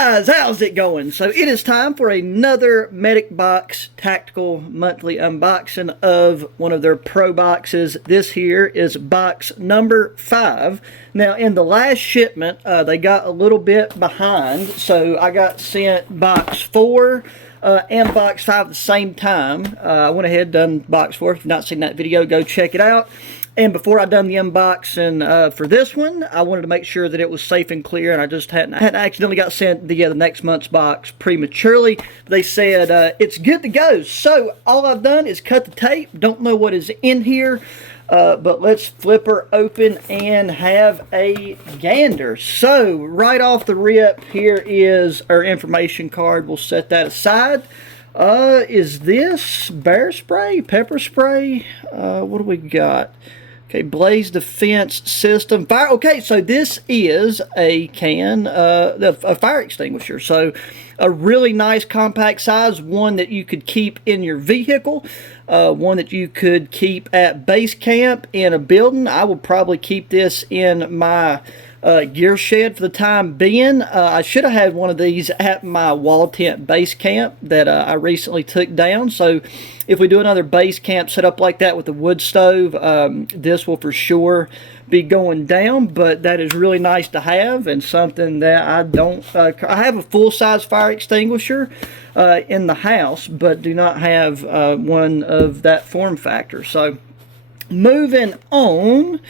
Guys, how's it going? So it is time for another Medic Box Tactical Monthly unboxing of one of their Pro boxes. This here is box number 5. Now in the last shipment, they got a little bit behind, so I got sent box 4 and box 5 at the same time. I went ahead and done box 4. If you've not seen that video, go check it out. And before I done the unboxing for this one, I wanted to make sure that it was safe and clear, and I just hadn't accidentally got sent the next month's box prematurely. They said it's good to go. So all I've done is cut the tape. Don't know what is in here, but let's flip her open and have a gander. So right off the rip, here is our information card. We'll set that aside. Is this bear spray, pepper spray? What do we got? Okay, Blaze Defense System. Fire. Okay, so this is a can, a fire extinguisher. So a really nice compact size, one that you could keep in your vehicle, one that you could keep at base camp in a building. I will probably keep this in my gear shed for the time being. I should have had one of these at my wall tent base camp that I recently took down. So if we do another base camp setup like that with the wood stove, this will for sure be going down. But that is really nice to have, and something that I don't I have a full-size fire extinguisher in the house, but do not have one of that form factor. So moving on,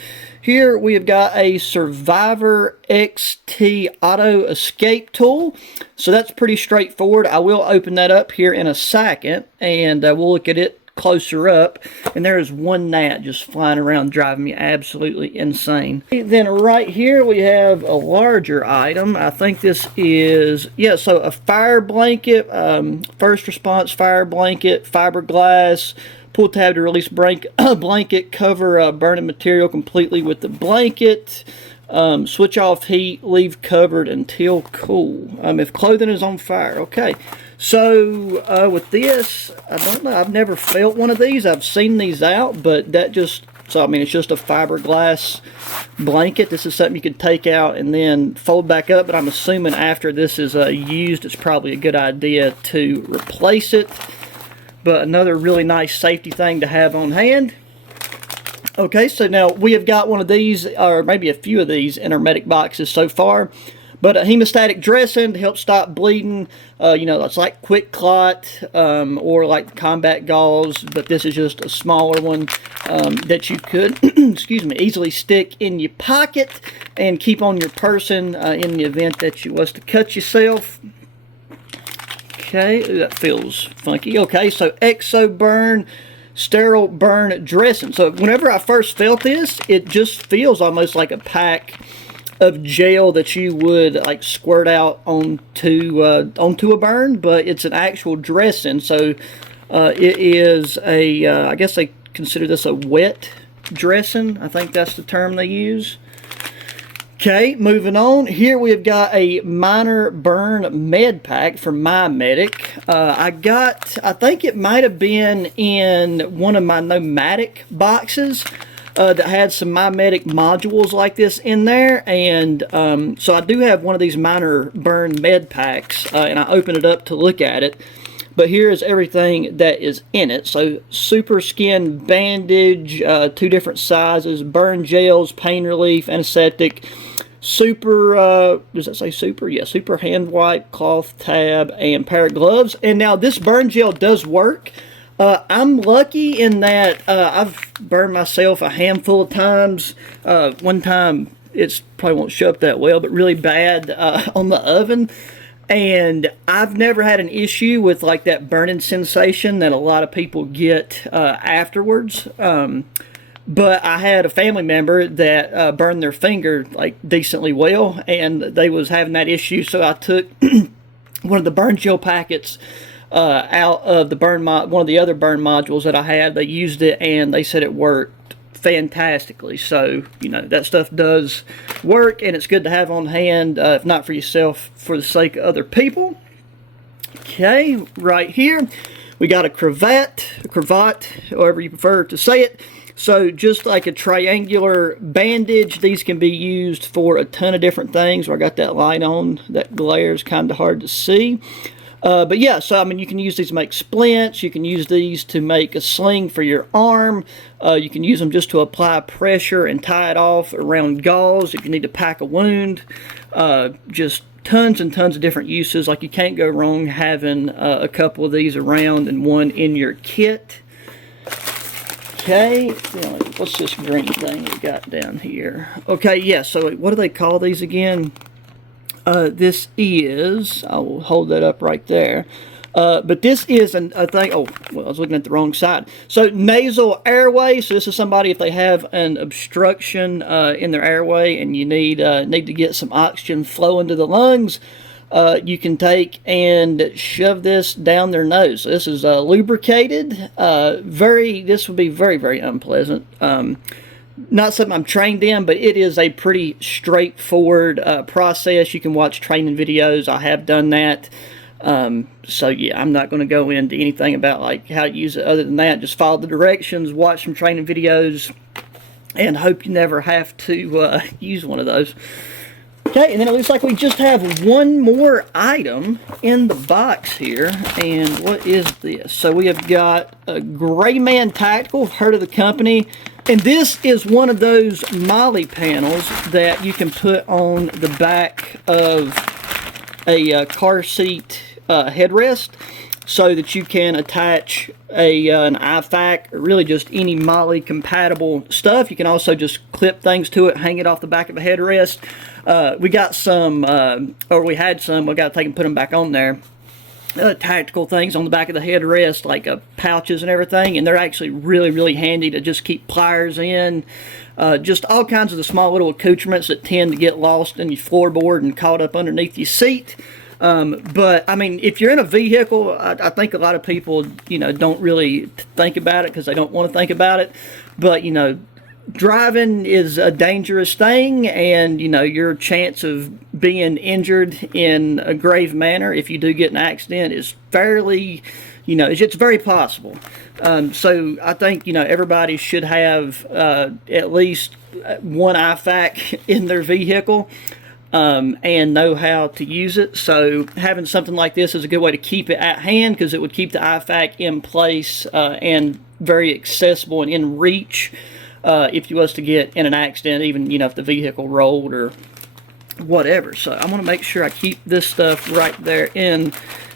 here we have got a Survivor XT Auto Escape Tool. So that's pretty straightforward. I will open that up here in a second, and we'll look at it closer up. And there is one gnat just flying around driving me absolutely insane. Then right here we have a larger item. I think this is, yeah, so a fire blanket, first response fire blanket, fiberglass. Pull tab to release blanket, cover burning material completely with the blanket, switch off heat, leave covered until cool. If clothing is on fire. Okay, so with this, I don't know, I've never felt one of these. I've seen these out, but that just, so I mean, it's just a fiberglass blanket. This is something you could take out and then fold back up, but I'm assuming after this is used, it's probably a good idea to replace it. But another really nice safety thing to have on hand. Okay, so now we have got one of these, or maybe a few of these in our Medic boxes so far. But a hemostatic dressing to help stop bleeding. You know, it's like Quick Clot or like combat gauze, but this is just a smaller one that you could, excuse me, easily stick in your pocket and keep on your person in the event that you was to cut yourself. Okay, that feels funky. Okay, so Exo Burn Sterile Burn Dressing. So whenever I first felt this, it just feels almost like a pack of gel that you would like squirt out onto a burn, but it's an actual dressing. So it is a, I guess they consider this a wet dressing. I think that's the term they use. Okay, moving on. Here we have got a minor burn med pack from My Medic. I think it might have been in one of my Nomadic boxes that had some My Medic modules like this in there. And so I do have one of these minor burn med packs, and I opened it up to look at it. But here is everything that is in it. So super skin bandage, 2 different sizes, burn gels, pain relief, anesthetic, super, does that say super? Yeah, super hand wipe, cloth tab, and pair of gloves. And now this burn gel does work. I'm lucky in that I've burned myself a handful of times. One time, it's probably won't show up that well, but really bad on the oven. And I've never had an issue with like that burning sensation that a lot of people get afterwards. But I had a family member that burned their finger like decently well, and they was having that issue. So I took one of the burn gel packets out of the one of the other burn modules that I had. They used it, and they said it worked fantastically. So, you know, that stuff does work, and it's good to have on hand, if not for yourself, for the sake of other people. Okay, right here we got a cravat, however you prefer to say it. So just like a triangular bandage, these can be used for a ton of different things. Where I got that light on, that glare is kind of hard to see. But yeah, so I mean, you can use these to make splints. You can use these to make a sling for your arm. You can use them just to apply pressure and tie it off around gauze if you need to pack a wound. Just tons and tons of different uses. Like, you can't go wrong having a couple of these around and one in your kit. Okay, what's this green thing we got down here? Okay, yeah, so what do they call these again? This is, I will hold that up right there, but this is a thing, oh, well, I was looking at the wrong side. So nasal airway, so this is somebody if they have an obstruction in their airway and you need to get some oxygen flowing to the lungs, you can take and shove this down their nose. So this is lubricated, this would be very, very unpleasant. Not something I'm trained in, but it is a pretty straightforward process. You can watch training videos. I have done that. So yeah, I'm not going to go into anything about like how to use it other than that. Just follow the directions, watch some training videos, and hope you never have to use one of those. Okay, and then it looks like we just have one more item in the box here. And what is this? So we have got a Gray Man Tactical. Heard of the company. And this is one of those MOLLE panels that you can put on the back of a car seat headrest so that you can attach an IFAK, or really just any MOLLE compatible stuff. You can also just clip things to it, hang it off the back of a headrest. We got some, or we had some, we got to take and put them back on there. Tactical things on the back of the headrest, like pouches and everything, and they're actually really, really handy to just keep pliers in. Just all kinds of the small little accoutrements that tend to get lost in your floorboard and caught up underneath your seat. But I mean, if you're in a vehicle, I think a lot of people, don't really think about it because they don't want to think about it. But driving is a dangerous thing, and your chance of being injured in a grave manner if you do get an accident is fairly, it's very possible. So I think everybody should have at least one IFAK in their vehicle, and know how to use it. So having something like this is a good way to keep it at hand, because it would keep the IFAK in place and very accessible and in reach. If you was to get in an accident, even if the vehicle rolled or whatever. So I want to make sure I keep this stuff right there in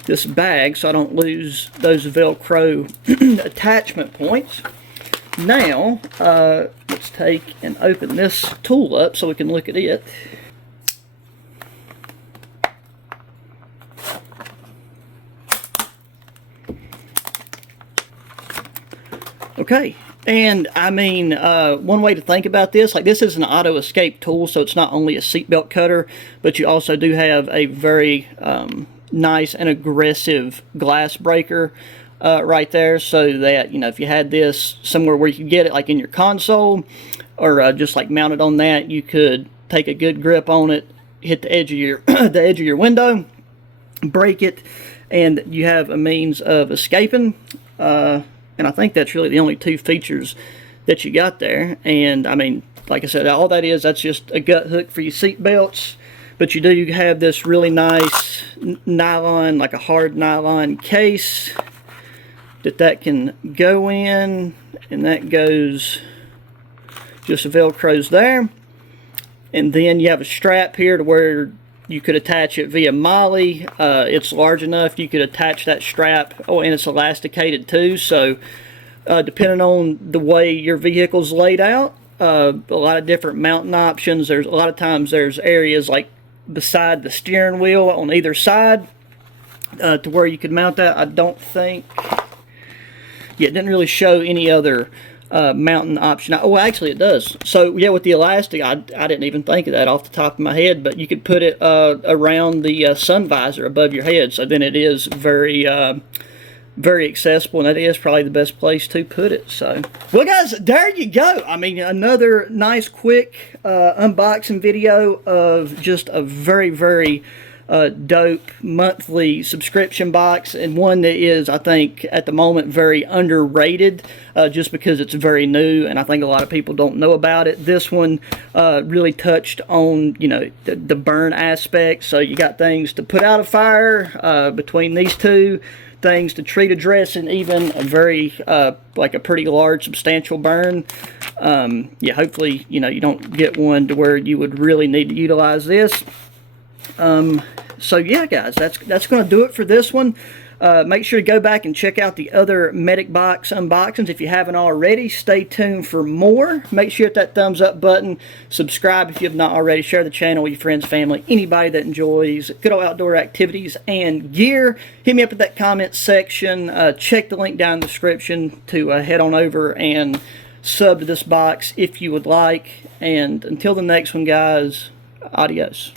this bag so I don't lose those Velcro attachment points. Now let's take and open this tool up so we can look at it. Okay. And I mean, one way to think about this, like, this is an auto escape tool, so it's not only a seatbelt cutter, but you also do have a very nice and aggressive glass breaker right there, so that if you had this somewhere where you could get it, like in your console, or just like mounted on that, you could take a good grip on it, hit the edge of your the edge of your window, break it, and you have a means of escaping. And I think that's really the only two features that you got there. And I mean, like I said, all that is, that's just a gut hook for your seat belts. But you do have this really nice nylon, like a hard nylon case that can go in. And that goes, just Velcros there. And then you have a strap here to where you could attach it via MOLLE. It's large enough you could attach that strap. Oh, and it's elasticated too, so depending on the way your vehicle's laid out, a lot of different mounting options. There's a lot of times there's areas like beside the steering wheel on either side to where you could mount that. I don't think, yeah, it didn't really show any other mounting option. Oh, actually it does. So yeah, with the elastic, I didn't even think of that off the top of my head, but you could put it around the sun visor above your head, so then it is very very accessible, and that is probably the best place to put it. So, well guys, there you go. I mean, another nice quick unboxing video of just a very, very dope monthly subscription box, and one that is, I think, at the moment very underrated, just because it's very new and I think a lot of people don't know about it. This one really touched on, you know, the burn aspect. So you got things to put out a fire between these two, things to treat a dress, and even a very like a pretty large substantial burn. Yeah, hopefully, you know, you don't get one to where you would really need to utilize this. So yeah, guys, that's going to do it for this one. Make sure to go back and check out the other Medic Box unboxings if you haven't already. Stay tuned for more. Make sure you hit that thumbs up button. Subscribe if you have not already. Share the channel with your friends, family, anybody that enjoys good old outdoor activities and gear. Hit me up at that comment section. Check the link down in the description to head on over and sub to this box if you would like. And until the next one, guys, adios.